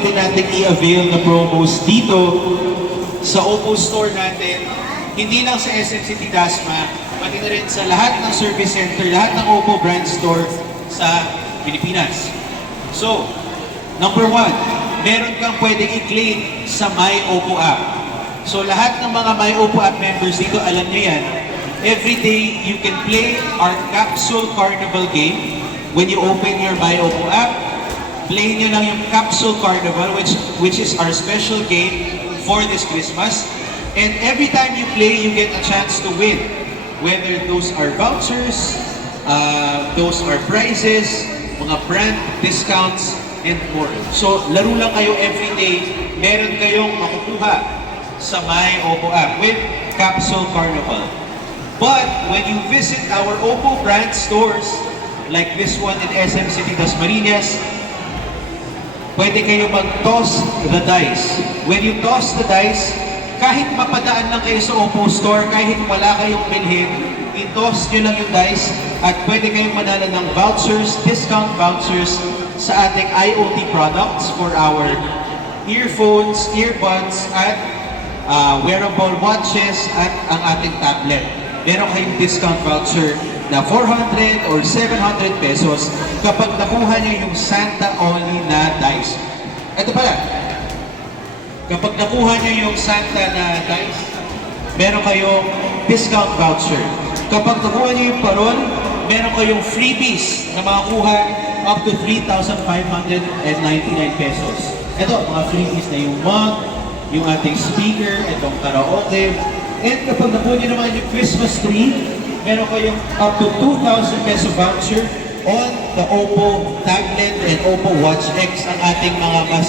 pwede natin i-avail na promos dito sa Oppo Store natin. Hindi lang sa SM City Dasma, pati na rin sa lahat ng service center, lahat ng Oppo brand store sa Pilipinas. So, number 1, meron kang pwedeng i-claim sa My Oppo app. So, lahat ng mga My Oppo app members dito, alam nyo yan, every day you can play our Capsule Carnival game. When you open your My Oppo app, play nyo lang yung Capsule Carnival, which is our special game for this Christmas. And every time you play, you get a chance to win. Whether those are vouchers, those are prizes, mga brand discounts, and more. So, laro lang kayo every day. Meron kayong makukuha sa My Oppo app with Capsule Carnival. But when you visit our Oppo brand stores, like this one in SM City Dasmariñas, pwede kayo mag-toss the dice. When you toss the dice, kahit mapadaan lang kayo sa Oppo Store, kahit wala kayong bilhin, i-toss nyo lang yung dice at pwede kayong manalo ng vouchers, discount vouchers sa ating IoT products for our earphones, earbuds, at wearable watches at ang ating tablet. Meron kayong discount voucher na 400 or 700 pesos kapag nakuha nyo yung Santa Only na dice. Ito pala, kapag nakuha nyo yung Santa na dice, meron kayong discount voucher. Kapag nakuha nyo yung parol, meron kayong freebies na makakuha up to 3,599 pesos. Ito, mga freebies na yung mug, yung ating speaker, itong karaoke. And kapag nakuha nyo naman yung Christmas tree, meron kayong up to 2,000 peso voucher on the Oppo tablet and Oppo Watch X, ang ating mga mas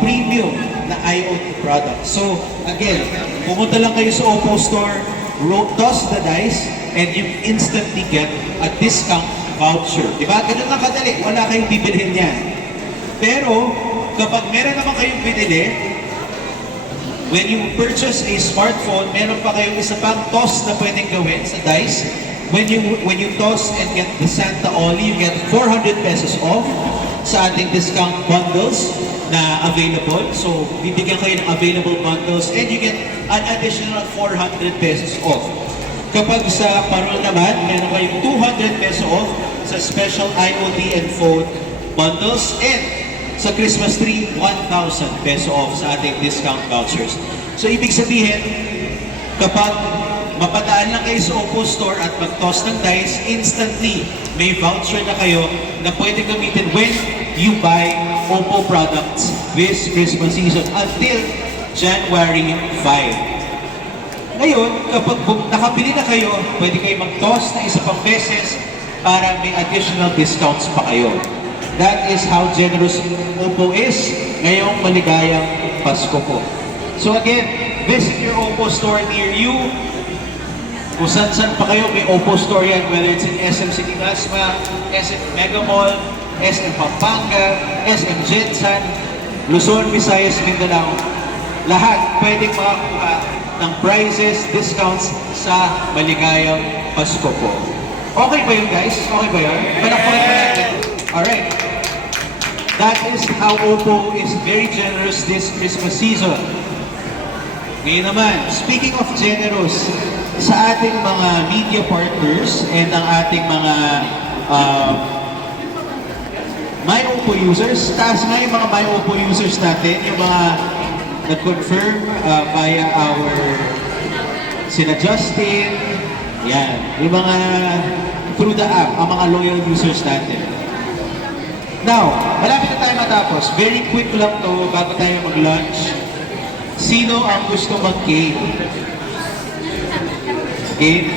premium na IoT product. So, again, pumunta lang kayo sa Oppo Store, toss the dice, and you instantly get a discount voucher. Diba? Ganun lang kadali. Wala kayong bibilhin yan. Pero, kapag meron naman kayong binili, when you purchase a smartphone, meron pa kayong isa pang toss na pwedeng gawin sa dice. When you toss and get the Santa Only, you get 400 pesos off sa ating discount bundles na available. So, bibigyan kayo ng available bundles and you get an additional 400 pesos off. Kapag sa parol naman, meron kayong 200 pesos off sa special IoT and phone bundles, and sa Christmas tree, 1,000 peso off sa ating discount vouchers. So, ibig sabihin, kapag mapadaan lang kayo sa Oppo Store at mag-toss ng dice, instantly may voucher na kayo na pwede gamitin when you buy Oppo products this Christmas season until January 5. Ngayon, kapag nakabili na kayo, pwede kayo mag-toss na isa pang beses para may additional discounts pa kayo. That is how generous Oppo is ngayong maligayang Pasko po. So again, visit your Oppo store near you. Kung saan-saan pa kayo, may Oppo store yan, whether it's in SM City Dasma, SM Mega Mall, SM Pampanga, SM Jensan, Luzon, Visayas, Mindanao. Lahat pwedeng makakuha ng prizes, discounts sa maligayang Pasko po. Okay ba yun, guys? Okay ba yun? Palakpakan pa natin. Alright. That is how Oppo is very generous this Christmas season. Ngayon naman, speaking of generous, sa ating mga media partners and ang ating mga My Oppo users, taas nga yung mga My Oppo users natin, yung mga nag-confirm via our sina Justin, yan, yung mga through the app, ang mga loyal users natin. Now, malapit na tayo matapos. Very quick lang to bago tayo mag-lunch. Sino ang gusto mag-game? Game?